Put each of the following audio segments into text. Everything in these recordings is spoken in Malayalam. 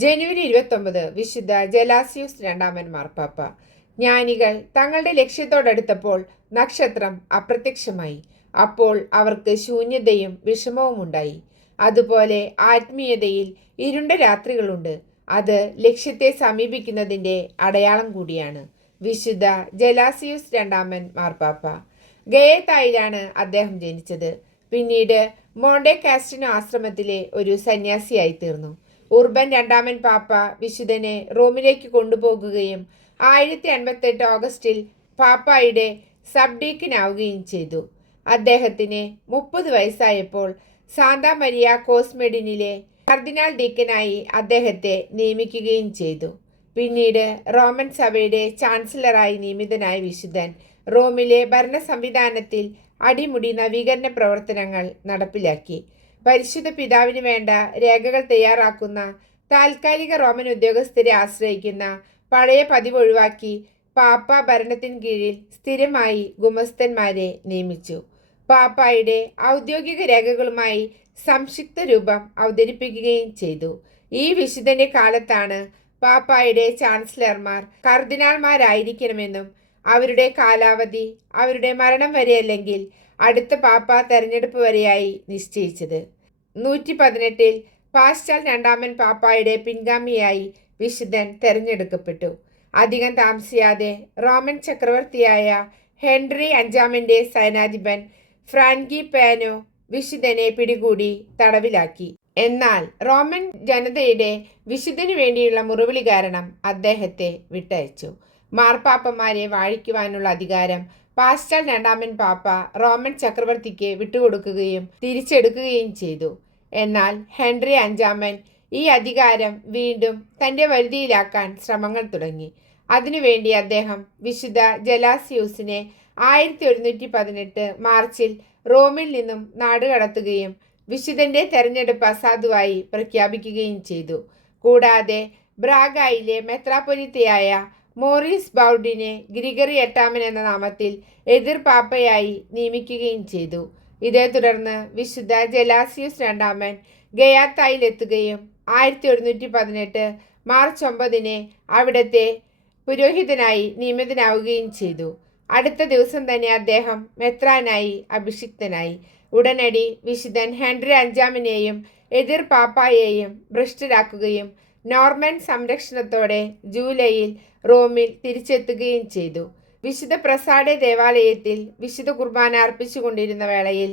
ജനുവരി ഇരുപത്തൊമ്പത് വിശുദ്ധ ജലാസിയൂസ് രണ്ടാമൻ മാർപ്പാപ്പ. ജ്ഞാനികൾ തങ്ങളുടെ ലക്ഷ്യത്തോടടുത്തപ്പോൾ നക്ഷത്രം അപ്രത്യക്ഷമായി. അപ്പോൾ അവർക്ക് ശൂന്യതയും വിഷമവും ഉണ്ടായി അതുപോലെ ആത്മീയതയിൽ ഇരുണ്ട രാത്രികളുണ്ട്. അത് ലക്ഷ്യത്തെ സമീപിക്കുന്നതിന്റെ അടയാളം കൂടിയാണ്. വിശുദ്ധ ജലാസിയൂസ് രണ്ടാമൻ മാർപ്പാപ്പ. ഗയത്തായിലാണ് അദ്ദേഹം ജനിച്ചത്. പിന്നീട് മോണ്ടെ കാസ്റ്റിനോ ആശ്രമത്തിലെ ഒരു സന്യാസിയായി തീർന്നു. ഉർബൻ രണ്ടാമൻ പാപ്പ വിശുദ്ധനെ റോമിലേക്ക് കൊണ്ടുപോകുകയും ആയിരത്തി അൻപത്തെട്ട് ഓഗസ്റ്റിൽ പാപ്പായുടെ സബ്ഡീക്കനാവുകയും ചെയ്തു. അദ്ദേഹത്തിന് മുപ്പത് വയസ്സായപ്പോൾ സാന്താ മരിയ കോസ്മെഡിനിലെ കർദിനാൾ ഡീക്കനായി അദ്ദേഹത്തെ നിയമിക്കുകയും ചെയ്തു. പിന്നീട് റോമൻ സഭയുടെ ചാൻസലറായി നിയമിതനായ വിശുദ്ധൻ റോമിലെ ഭരണ സംവിധാനത്തിൽ അടിമുടി നവീകരണ പ്രവർത്തനങ്ങൾ നടപ്പിലാക്കി. പരിശുദ്ധ പിതാവിന് വേണ്ട രേഖകൾ തയ്യാറാക്കുന്ന താൽക്കാലിക റോമൻ ഉദ്യോഗസ്ഥരെ ആശ്രയിക്കുന്ന പഴയ പതിവ് ഒഴിവാക്കി പാപ്പ ഭരണത്തിന് കീഴിൽ സ്ഥിരമായി ഗുമസ്തന്മാരെ നിയമിച്ചു. പാപ്പായുടെ ഔദ്യോഗിക രേഖകളുമായി സംക്ഷിപ്ത രൂപം അവതരിപ്പിക്കുകയും ചെയ്തു. ഈ വിശുദ്ധന്റെ കാലത്താണ് പാപ്പായുടെ ചാൻസലർമാർ കർദിനാൾമാരായിരിക്കണമെന്നും അവരുടെ കാലാവധി അവരുടെ മരണം വരെയല്ലെങ്കിൽ അടുത്ത പാപ്പ തെരഞ്ഞെടുപ്പ് വരെയായി നിശ്ചയിച്ചത്. നൂറ്റി പതിനെട്ടിൽ പാശ്ചാൽ രണ്ടാമൻ പാപ്പായുടെ പിൻഗാമിയായി വിശുദ്ധൻ തെരഞ്ഞെടുക്കപ്പെട്ടു. അധികം താമസിയാതെ റോമൻ ചക്രവർത്തിയായ ഹെൻറി അഞ്ചാമന്റെ സൈനാധിപൻ ഫ്രാൻകി പാനോ വിശുദ്ധനെ പിടികൂടി തടവിലാക്കി. എന്നാൽ റോമൻ ജനതയുടെ വിശുദ്ധനു വേണ്ടിയുള്ള മുറിവിളി കാരണം അദ്ദേഹത്തെ വിട്ടയച്ചു. മാർപ്പാപ്പമാരെ വാഴിക്കുവാനുള്ള അധികാരം പാശ്ചാൽ രണ്ടാമൻ പാപ്പ റോമൻ ചക്രവർത്തിക്ക് വിട്ടുകൊടുക്കുകയും തിരിച്ചെടുക്കുകയും ചെയ്തു. എന്നാൽ ഹെൻറി അഞ്ചാമൻ ഈ അധികാരം വീണ്ടും തന്റെ വരുതിയിലാക്കാൻ ശ്രമങ്ങൾ തുടങ്ങി. അതിനുവേണ്ടി അദ്ദേഹം വിശുദ്ധ ജലാസിയൂസിനെ ആയിരത്തി ഒരുന്നൂറ്റി പതിനെട്ട് മാർച്ചിൽ റോമിൽ നിന്നും നാടുകടത്തുകയും വിശുദ്ധന്റെ തെരഞ്ഞെടുപ്പ് അസാധുവായി പ്രഖ്യാപിക്കുകയും ചെയ്തു. കൂടാതെ ബ്രാഗായിലെ മെത്രാപൊലിത്തയായ മോറിസ് ബൗഡിനെ ഗ്രിഗറി എട്ടാമൻ എന്ന നാമത്തിൽ എതിർ പാപ്പയായി നിയമിക്കുകയും ചെയ്തു. ഇതേ തുടർന്ന് വിശുദ്ധ ജലാസിയസ് രണ്ടാമൻ ഗയാത്തായിലെത്തുകയും ആയിരത്തി ഒരുന്നൂറ്റി പതിനെട്ട് മാർച്ച് ഒമ്പതിന് അവിടുത്തെ പുരോഹിതനായി നിയമിതനാവുകയും ചെയ്തു. അടുത്ത ദിവസം തന്നെ അദ്ദേഹം മെത്രാനായി അഭിഷിക്തനായി. ഉടനടി വിശുദ്ധൻ ഹെൻറി അഞ്ചാമിനെയും എതിർ പാപ്പായെയും ഭ്രഷ്ടരാക്കുകയും നോർമൻ സംരക്ഷണത്തോടെ ജൂലൈയിൽ റോമിൽ തിരിച്ചെത്തുകയും ചെയ്തു. വിശുദ്ധ പ്രസാഡെ ദേവാലയത്തിൽ വിശുദ്ധ കുർബാന അർപ്പിച്ചുകൊണ്ടിരുന്ന വേളയിൽ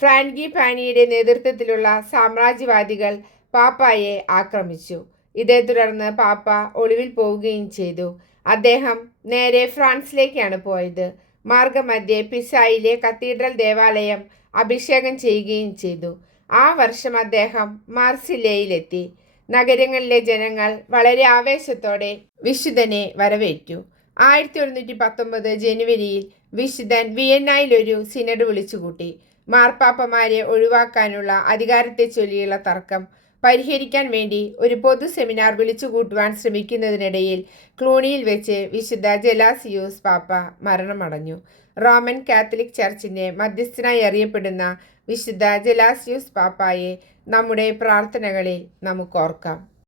ഫ്രാൻകി പാനിയുടെ നേതൃത്വത്തിലുള്ള സാമ്രാജ്യവാദികൾ പാപ്പായെ ആക്രമിച്ചു. ഇതേ തുടർന്ന് പാപ്പ ഒളിവിൽ പോവുകയും ചെയ്തു. അദ്ദേഹം നേരെ ഫ്രാൻസിലേക്കാണ് പോയത്. മാർഗമധ്യേ പിസായിലെ കത്തീഡ്രൽ ദേവാലയം അഭിഷേകം ചെയ്യുകയും ചെയ്തു. ആ വർഷം അദ്ദേഹം മാർസിലേയിലെത്തി. നഗരങ്ങളിലെ ജനങ്ങൾ വളരെ ആവേശത്തോടെ വിശുദ്ധനെ വരവേറ്റു. ആയിരത്തി ഒരുന്നൂറ്റി പത്തൊമ്പത് ജനുവരിയിൽ വിശുദ്ധൻ വിയന്നയിൽ ഒരു സിനഡ് വിളിച്ചുകൂട്ടി. മാർപ്പാപ്പമാരെ ഒഴിവാക്കാനുള്ള അധികാരത്തെ ചൊല്ലിയുള്ള തർക്കം പരിഹരിക്കാൻ വേണ്ടി ഒരു പൊതു സെമിനാർ വിളിച്ചുകൂട്ടുവാൻ ശ്രമിക്കുന്നതിനിടയിൽ ക്ലൂണിയിൽ വെച്ച് വിശുദ്ധ ജലാസിയോസ് പാപ്പ മരണമടഞ്ഞു. റോമൻ കാത്തലിക് ചർച്ചിന്റെ മധ്യസ്ഥനായി അറിയപ്പെടുന്ന വിശുദ്ധ ജലാസിയോസ് പാപ്പായെ നമ്മുടെ പ്രാർത്ഥനകളിൽ നമുക്കോർക്കാം